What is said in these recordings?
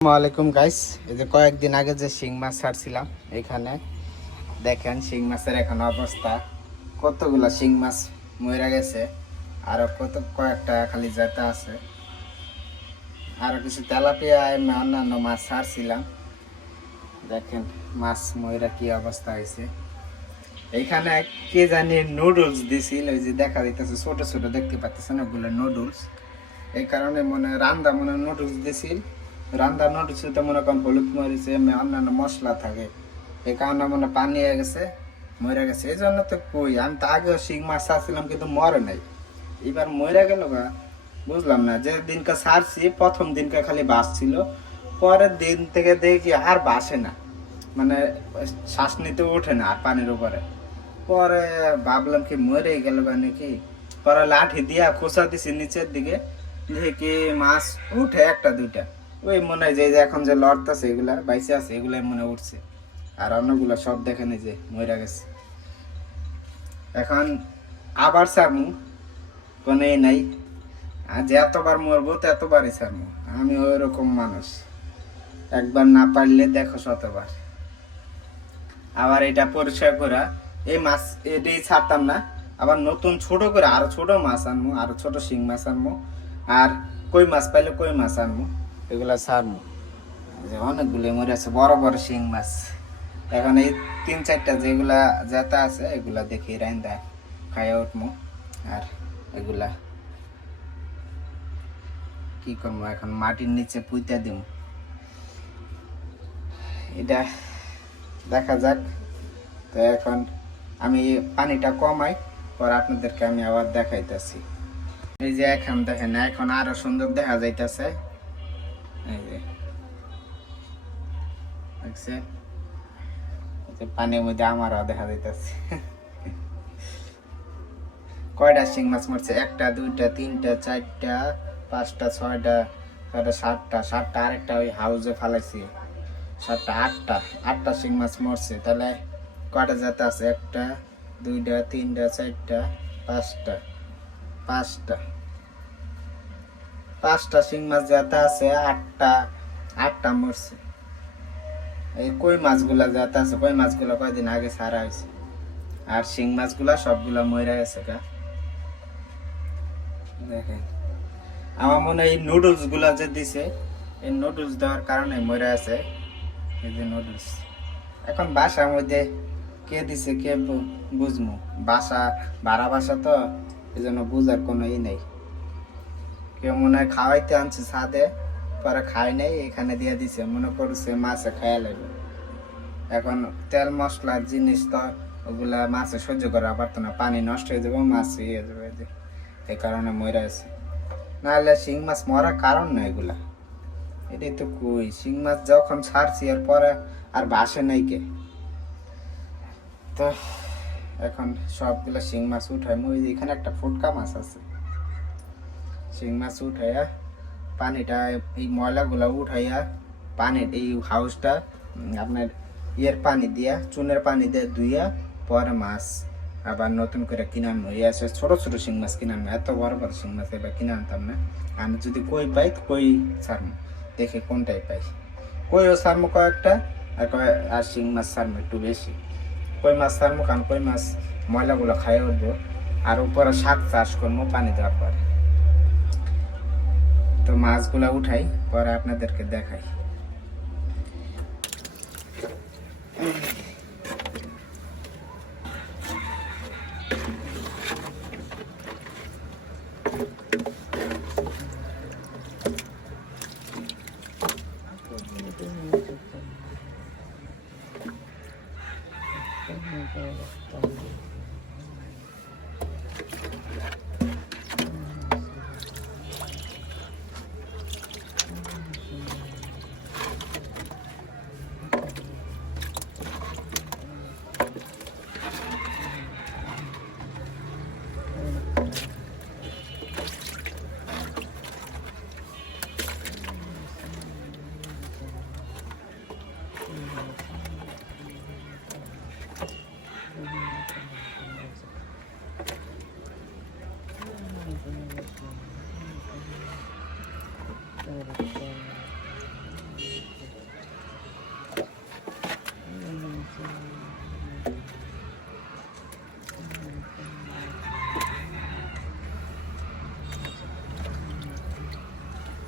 আসসালামাইকুম গাইস, এই যে কয়েকদিন আগে যে শিং মাছ ছাড়ছিলাম এখানে দেখেন শিং মাছের এখন অবস্থা। কতগুলা শিং মাছ মরে গেছে, আরো কয়েকটা খালি যেতে আছে। আরো কিছু তেলাপিয়া অন্যান্য মাছ ছাড়ছিলাম। দেখেন মাছ ময়রা কি অবস্থা হয়েছে। এইখানে কে জানি নুডলস দিছিল, ওই যে দেখা যাইতেছে ছোট ছোট দেখতে পাচ্ছেন ওগুলো নুডলস। এই কারণে রান্দা নুডলস দিছিল। রান্দা নুডলস তো মনে করেন হলুদ মরিচে অন্যান্য মশলা থাকে, এই কারণে পানি হয়ে গেছে, মরে গেছে। এই জন্য তো কই আমি তো আগেও শিং মাছ ছাড়ছিলাম কিন্তু মরে নাই, এবার মরে গেল গা। বুঝলাম না, যে দিনকে ছাড়ছি প্রথম দিনকে খালি বাসছিল, পরের দিন থেকে দেখি আর বাসে না, শ্বাস নিতে ওঠে না আর পানির উপরে। পরে ভাবলাম কি মরে গেল বা নাকি, পরে লাঠি দিয়া খোসা দিছি নিচের দিকে, দেখি মাছ উঠে একটা দুইটা। ওই মনে হয় যে এখন যে লড়তেছে এগুলা বাইসে আছে, এগুলাই মনে উঠছে, আর অন্যগুলো সব দেখেনি যে মরে গেছে। এখন আবার ছাড়মু, কোনো নাই। আর যে এতবার মরবো ততবারই ছাড়মু, আমি ওই রকম মানুষ, একবার না পারলে দেখো শতবার। আবার এটা পরিষ্কার করা, এই মাছ এটাই ছাড়তাম না, আবার নতুন ছোট করে আরো ছোট মাছ আনবো, আরো ছোট শিং মাছ আনবো, আর কই মাছ পাইলে কই মাছ আনবো, এগুলা ছাড়বো। অনেকগুলো মরে আছে বড় বড় শিং মাছ। এখন এই 3-4টা যেগুলা জাতা আছে এগুলা দেখি রান্দা খাইয়া উঠবো। আর এগুলা কি করবো, এখন মাটির নিচে পুঁতে দিব, এটা দেখা যাক। তো এখন আমি পানিটা কমাই, পর আপনাদেরকে আমি আবার দেখাইতেছি। এই যে এখন দেখেন, এখন আরো সুন্দর দেখা যাইতেছে। এই যে দেখছে, পানির মধ্যে আমারও দেখা যাইতেছে। কয়টা শিং মাছ মরছে, 1টা 2টা 3টা 4টা 5টা 6টা 7টা আরেকটা ওই হাউজে ফালাইছি, 7টা 8টা শিং মাছ মরছে। তাহলে কয়টা জাত আছে, 1টা 2টা 3টা 4টা 5টা 5টা শিং মাছ জাত আছে, 8টা মরছে। এই কই মাছগুলা জাত আছে, কই মাছগুলা কয়দিন আগে ছাড়া হয়েছে, আর শিং মাছগুলা সবগুলা মরে গেছে গা। দেখেন আমার মনে হয় এই নুডলস গুলা যে দিছে, এই নুডলস দেওয়ার কারণে মরে আছে। এই যে নুডলস, এখন বাসার মধ্যে কে দিছে কে বুঝমু, বাসা ভাড়া বাসা তো, এই জন্য বুঝার কোনো নেই। কেউ মনে হয় খাওয়াইতে আনছে ছাদে, পরে খাই নাই, এখানে দিয়ে দিছে, মনে করছে মাছে খাইয়া লাগবে। এখন তেল মশলার জিনিস তো ওগুলা মাছে সহ্য করা পারতো না, পানি নষ্ট হয়ে যাবে, মাছ ইয়ে যাবে, এই কারণে মরে আছে। নাহলে শিং মাছ মরার কারণ না এগুলা। এটাই তো কই, শিং মাছ যখন ছাড়ছি এর পরে আর বাসে নাই কে। তো এখন সবগুলা শিং মাছ উঠাই, এখানে একটা ফুটকা মাছ আছে, শিং মাছ উঠাইয়া পানিটা এই ময়লাগুলা উঠাইয়া পানি এই হাউসটা আপনার পানি দিয়া চুনের পানি দিয়ে ধুইয়া পরে মাছ আবার নতুন করে কিনে আনবো। আছে ছোট ছোট শিং মাছ কিনে আনবো, এত বড় বড় শিং মাছ এবার কিনে আনতাম না। আমি যদি কই পাই কই ছাড়বো, দেখে কোনটাই পাই, কইও ছাড়বো কয়েকটা, আর শিং মাছ ছাড়বো একটু বেশি। কই মাছ ছাড়বো কারণ কই মাছ ময়লাগুলো খাইয়ে উঠবো, আর উপরে শাক চাষ করবো পানি দেওয়ার পরে। তো মাছগুলা উঠাই পরে আপনাদেরকে দেখাই।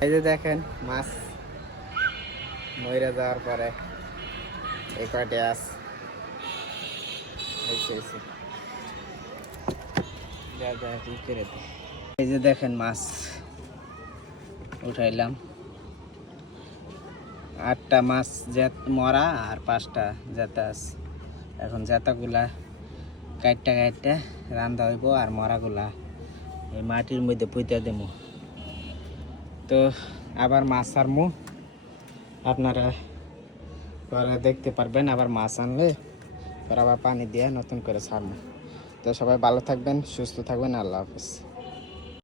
এই যে দেখেন মাছ মইরা যাওয়ার পরে এই কয়টি আস এই যে দেখেন মাছ উঠাইলাম, 8টা মাছ মরা আর 5টা জেতা আছে। এখন জেতাগুলা কাটটা রান্ধা হইব আর মরাগুলা এই মাটির মধ্যে পুঁতে দেবো। তো আবার মাছ ছাড়মু, আপনারা পরে দেখতে পারবেন। আবার মাছ আনলে পরে আবার পানি দিয়ে নতুন করে ছাড়মু। তো সবাই ভালো থাকবেন, সুস্থ থাকবেন, আল্লাহ হাফেজ।